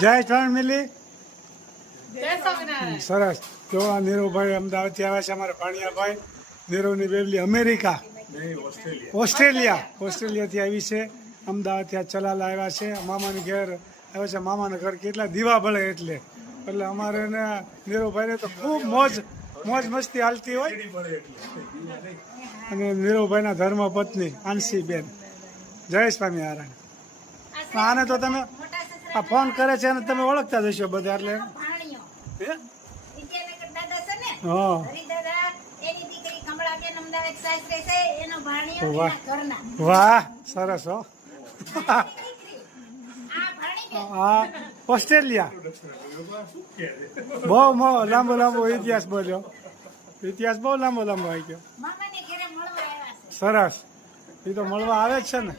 જય ફેમિલી. સરસ. જો આ નીરુભાઈ અમદાવાદથી આવ્યા છે, અમારા ભાણિયાભાઈ નીરુની બેબલી અમેરિકા ઓસ્ટ્રેલિયાથી આવી છે. અમદાવાદથી આ ચલાલા આવ્યા છે, મામાની ઘેર આવ્યા છે. મામાના ઘર કેટલા દીવા બળે એટલે અમારે ને નીરુભાઈને તો ખૂબ મોજ મસ્તી હાલતી હોય. અને નીરુભાઈના ધર્મપત્ની આંશીબેન. જય સ્વામિનારાયણ. આને તો તમે આ ફોન કરે છે અને તમે ઓળખતા જશો બધા. એટલે વાહ સરસ હો. હા ઓસ્ટ્રેલિયા બહુ લાંબો ઇતિહાસ બોલ્યો. ઇતિહાસ બહુ લાંબો આવી ગયો. સરસ. એ તો મળવા આવે જ છે ને.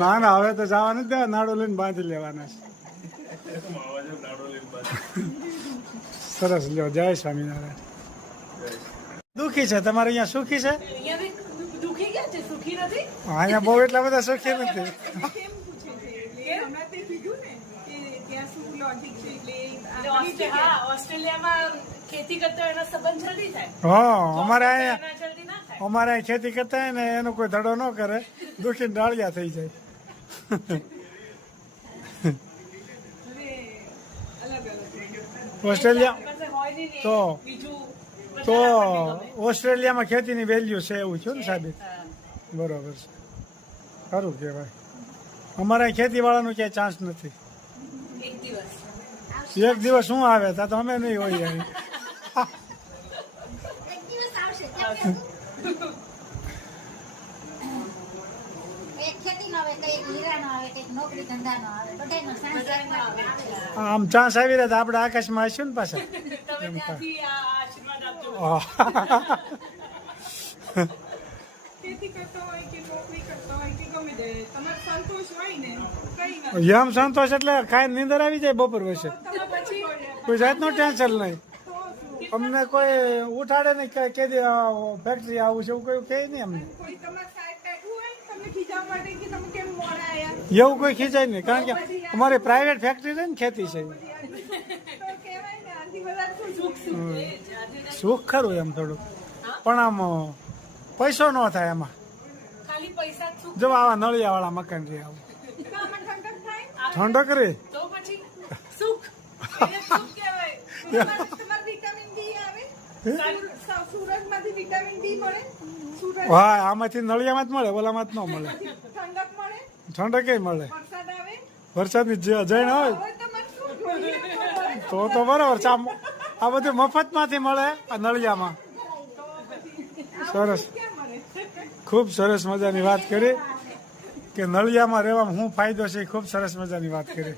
ના હવે તો જવાનું જ દેવા. નાડો લઈને બાંધી લેવાના છે. સરસ લ્યો. જય સ્વામિનારાયણ. દુઃખી છે તમારે અહીંયા? સુખી છે? અહીંયા બહુ એટલા બધા સુખી નથી. અમારે અહીં ખેતી કરતા હોય ને એનો કોઈ ધડો ન કરે, દુખી ડાળિયા થઈ જાય. ઓસ્ટ્રેલિયા તો ઓસ્ટ્રેલિયામાં ખેતીની વેલ્યુ છે એવું છે ને સાબિત? બરોબર છે. સારું કહેવાય. અમારે અહીં ખેતી વાળાનું ક્યાંય ચાન્સ નથી. એક દિવસ શું આવે તા તો અમે નહીં હોય. આમ ચાન્સ આવી રહ્યા આપણે આકાશમાં આવીશું ને પાછા. એમ સંતોષ એટલે કાંઈ નીંદર આવી જાય બપોર વચ્ચે. કોઈ જાતનું ટેન્શન નહીં. અમને કોઈ ઉઠાડે નહીં કે ફેક્ટરી આવું છે એવું કોઈ કહે નહીં અમને. એવું કોઈ ખીચાય નહીં, કારણ કે અમારી પ્રાઇવેટ ફેક્ટરી છે ને ખેતી છે. સુખ ખરું એમ થોડુંક, પણ આમ પૈસો ન થાય એમાં. જો આવા નળિયા વાળા મકાન રે આવું ઠંડક રે. હા આમાંથી નળિયામાં જ મળે, ઓલામાં જ ન મળે. ઠંડક મળે. વરસાદની જણ હોય તો બરાબર છે. આ બધું મફત માંથી મળે આ નળિયામાં. સરસ. ખૂબ સરસ મજાની વાત કરી કે નળિયામાં રહેવામાં શું ફાયદો છે. ખૂબ સરસ મજાની વાત કરી.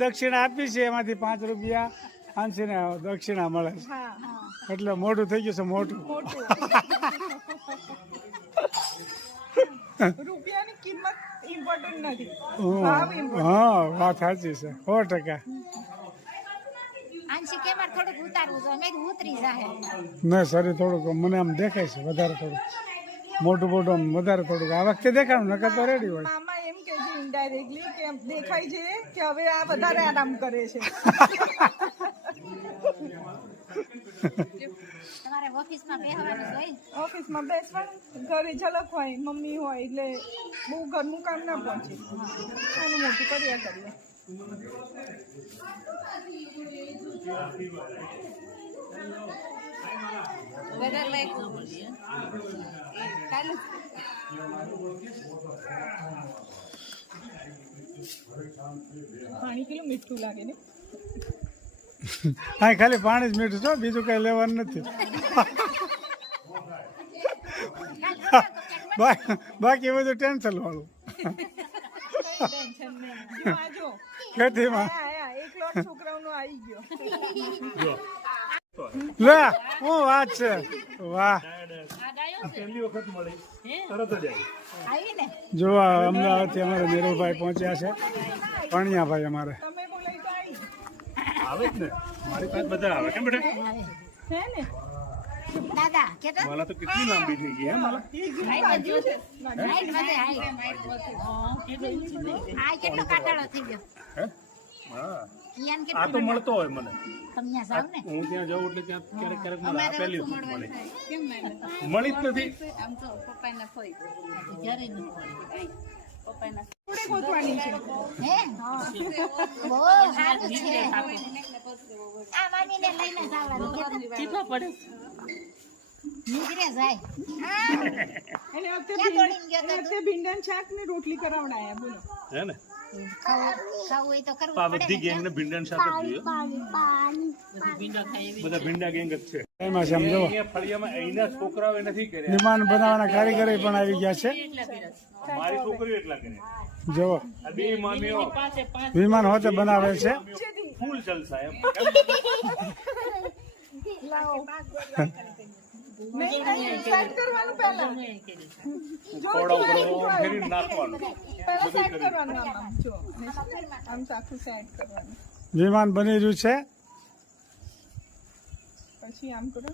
દક્ષિણા આપી છે, એમાંથી 5 રૂપિયા આંશીને દક્ષિણા મળે છે. એટલે મોટું થઈ ગયું છે. મોટું હા વાત સાચી છે 100%. ના સરી થોડુંક મને આમ દેખાય છે વધારે, થોડુંક મોટું આમ વધારે થોડુંક આ વખતે દેખાડું, નકર તો રેડી હોય. ઇનડાયરેક્ટલી કે દેખાય છે કે હવે આ વધારે આરામ કરે છે. ઓફિસમાં બેસવાનું, ઘરે ઝલક હોય, મમ્મી હોય એટલે બહુ ઘરનું કામ ના પહોંચે. આનું મોટું કર્યા કરીએ. પાણી કેટલું મીઠું લાગે ને. હા ખાલી પાણી જ મીઠું છે, બીજું કઈ લેવાનું નથી. બાકી બધું ટેન્શન વાળું. ખેતીમાં લે શું વાત છે. વાહ. જો અમદાવાદથી અમારે નીરુભાઈ પહોંચ્યા છે. ભાણિયાભાઈ અમારે આવે જ ને, મારી પાસે બધા આવે કેમ બેટા? દાદા કેતો માલા તો કેટલી લાંબી થઈ ગઈ હે માલા આ કેટલો કાટાળો થઈ ગયો હે હા ઈયાન આ તો કેટલો મળતો હોય મને તમને જાવ ને હું ત્યાં જાઉં એટલે ત્યાં ક્યારેક ક્યારેક મને આપેલી મળે મળી જ નથી થોડી ગોતવાની છે હે બહુ સારું છે આ મામીને લઈને જવાનું કેટલો પડે નીકળે જાય એને ક્યાં દોડીને ગયો તો અત્યારે ભીંડાનું શાક ને રોટલી કરાવડાયા બોલો હે ને ખાવું હોય તો કરવું આ બધી ગેંગ ને ભીંડા શાક જ જોઈએ બધા ભીંડા ગેંગ જ છે એમાં છે આમ જુઓ અહીંયા ફળિયામાં અહીંના છોકરાઓ નથી કર્યા વિમાન બનાવવાના કારીગરો પણ આવી ગયા છે મારી છોકરીઓ એટલા કરે જુઓ આ બે મામીઓ વિમાન હોતે બનાવે છે ફૂલ જલસા એમ નહીં સેટ કરવાનું પહેલા ખોડા ઉપર ફેરી નાખવાનું પહેલા સેટ કરવાનું આમ જો આમ આખું સેટ કરવાનું વિમાન બની રહ્યું છે પછી આમ કરો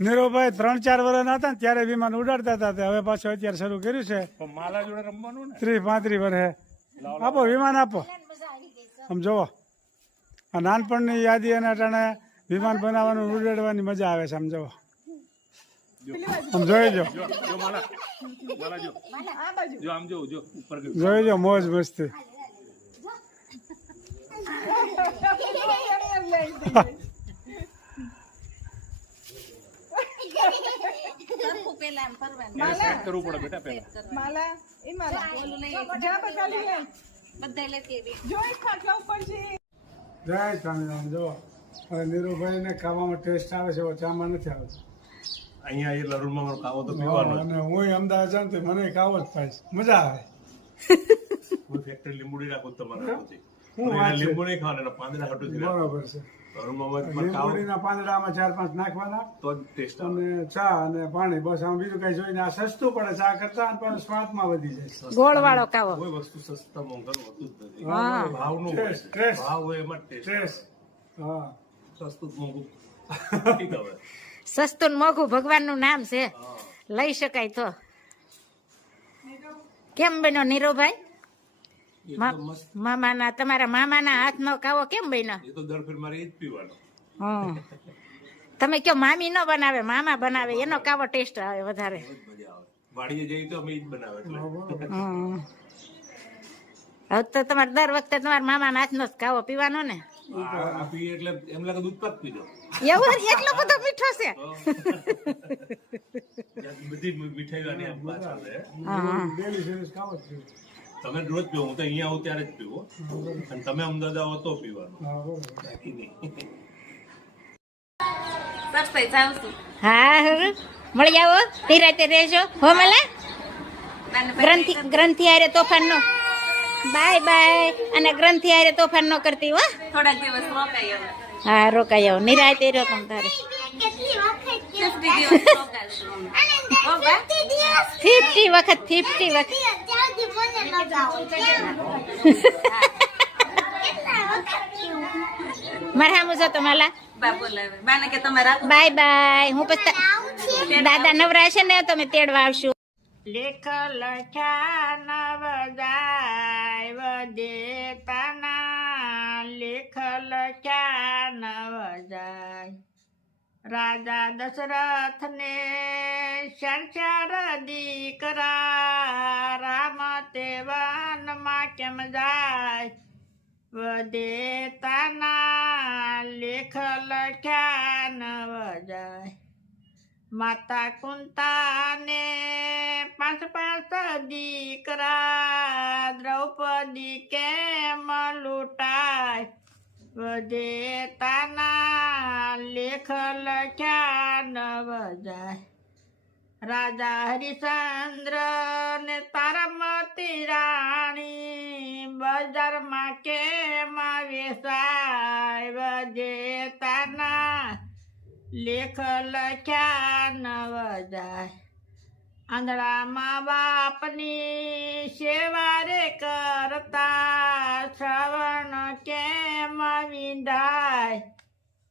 નીરુભાઈ 3-4 વર્ષના હતા ને ત્યારે વિમાન ઉડાડતા હતા તે હવે પાછું અત્યારે શરૂ કર્યું છે પણ માલા જોડે રમવાનું ને 30-35 વર્ષે આપો વિમાન આપો આમ જોવો આ નાનપણની યાદી અને અટાણે વિમાન બનાવવાનું ઉડાડવાની મજા આવે છે આમ જોવો આમ જોઈ જો જો માલા માલા જો આ બાજુ જો આમ જો ઉપર ગયું જોઈ જો મોજ મસ્તી એને સેટ કરવું પડે બેટા પહેલા માલા એ માલા જા બકાલી લે જો એક ખાટલા ઉપર છે જય સ્વામિનારાયણ જુઓ હવે નીરુભાઈને ખાવામાં ટેસ્ટ આવે છે ચામાં નથી આવતો અહીંયા એ લરુણમાં મારો કાવો તો પીવાનો અને હું અમદાવાદ જાઉં તો મને ખાવો જ થાય છે. મજા આવે હું ફેક્ટરી લીંબુડી રાખું તમારા હાથોથી. હું પણ વાત એના છે. લીંબુ નહીં ખાવાના એના પાંદડા હાટુથી રાખો. બરોબર છે લરુણમાં તમારે કાવો લીંબોડીના પાંદડામાં 4-5 નાખવાના તો જ ટેસ્ટ આવે અને ચા અને પાણી બસ આમ બીજું કઈ જોઈને આ સસ્તું પડે ચા કરતા અને પણ સ્વાદમાં વધી જાય ગોળ વાળો કાવો કોઈ વસ્તુ સસ્તા મોંઘાનું હોતું જ નથી હા. ભાવનું હોય ટેસ્ટ, ટેસ્ટ. ભાવ હોય એમાં ટેસ્ટ ટેસ્ટ હા સસ્તું જ મોંઘું ઠીક હવે સસ્તું ને મોઘું ભગવાનનું નામ છે લઈ શકાય તો કેમ બન્યો નીરુભાઈ એકદમ મસ્ત મામાના તમારા મામાના હાથનો કાવો કેમ બન્યો એ તો દર ફેર મારે એ જ પીવાનો હમ. તમે કયો મામી નો બનાવે મામા બનાવે એનો કાવો ટેસ્ટ આવે વધારે બહુ જ મજા આવે વાડીએ જઈએ તો અમે એ જ બનાવે એટલે હમ. હવે તો તમારે દર વખતે તમારા મામાના હાથનો જ કાવો પીવાનો ને આ પીએ એટલે એમ લાગે દૂધ પાક પીધો એવું એટલો બધો મીઠો છે બધી મીઠાઈઓ આની આમ પાછળ છે. હા ડેલી સર્વિસ ખાવો જ જોઈએ. તમે રોજ પીવો હું તો અહીંયા આવું ત્યારે જ પીવો અને તમે અમદાવાદ આવો તો પીવાનું હા બરોબર બાકી નહીં હા હવે મળી આવો ધીરાતે રહેજો હો મલા ગ્રંથિ હારે તોફાન નો બાય બાય અને ગ્રંથિ હારે તોફાન નો કરતી હો થોડા દિવસ રોકાઈ હવે હા રોકાઈ આવો નિરાતે રહ્યો તમ તારે 50 દિવસ રોકાશું અમે. હો બા 50 વખત મારે હામું જો તો માલા બા બોલાવે બાને કે તમે રાખો બાય બાય હું પછી દાદા નવરાશે ને તમે તેડવા આવશું લેખ લખ્યા નવ જાય વદેતાના લેખ લખ્યા નવ જાય રાજા દશરથ ને ચાર દીકરા રામ તે વનમાં કેમ જાય વદેતાના લેખ લખ્યા નવ જાય માતા કુંતાને 5 દીકરા દ્રૌપદી કેમ લૂંટાય વદેતાના લેખ લખ્યા નવ જાય રાજા હરિશ્ચંદ્ર ને તારામતી રાણી બજારમાં કેમ વેચાય વદેતાના લેખ લખ્યા નવ જાય આંધળામાં બાપની સેવા રે કરતા શ્રવણ કેમ વિંધાય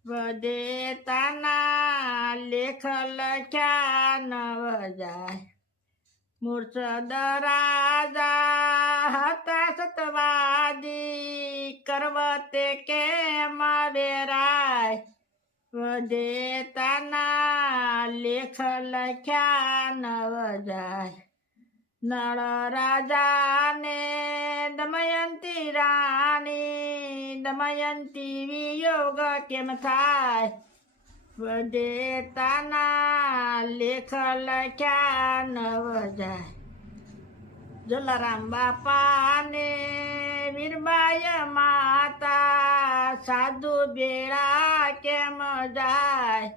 વધે તાના લેખ લખ્યા નવ જાય મુર્શદ રાજા હતા સતવાદી કરવતે કેમ વેરાય વધે તાના લેખ લખ્યા નવ જાય નળ રાજાને દમયંતી રાણી દમયંતી વિયોગ કેમ થાય વધે તાના લેખ લખ્યા નવ જાય જલારામ બાપાને વીરબાઈ માતા સાધુ બેડા કેમ જાય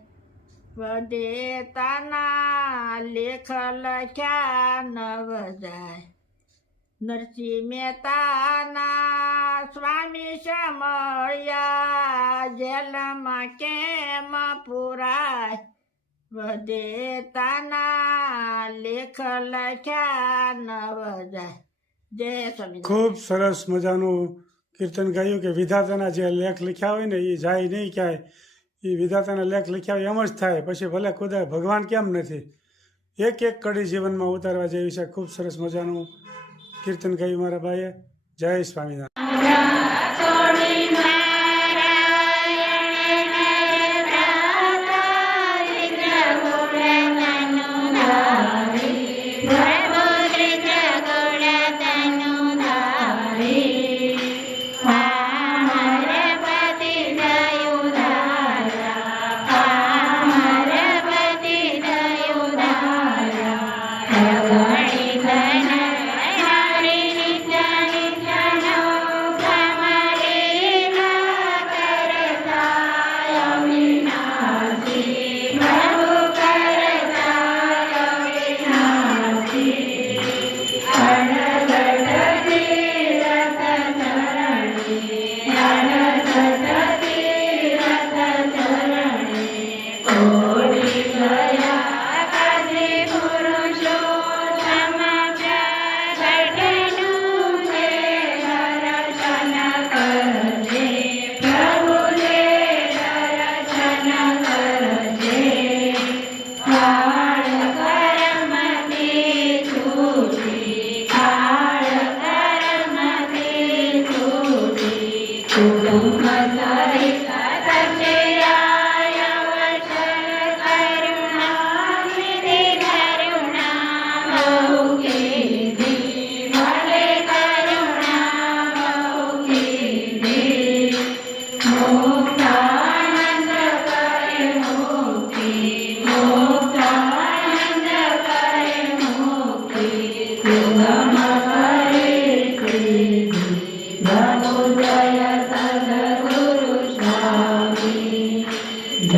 વધે તાના લેખ લખ્યા નવ જાય નરસિંહ મહેતાના સ્વામી સમળ્યા જેલમાં કેમ પુરાય વધે તાના લેખ લખ્યા નવ જાય જય સ્વામી. ખૂબ સરસ મજાનું કીર્તન ગાયું કે વિધાતાના જે લેખ લખ્યા હોય ને એ જાય નહીં ક્યાંય. એ વિધાતાના લેખ લખ્યા હોય એમ જ થાય. પછી ભલે ખુદા ભગવાન કેમ નથી, એક એક કડી જીવનમાં ઉતારવા જેવી છે. ખૂબ સરસ મજાનું કીર્તન ગાયું મારા ભાઈએ. જય સ્વામિનારાયણ.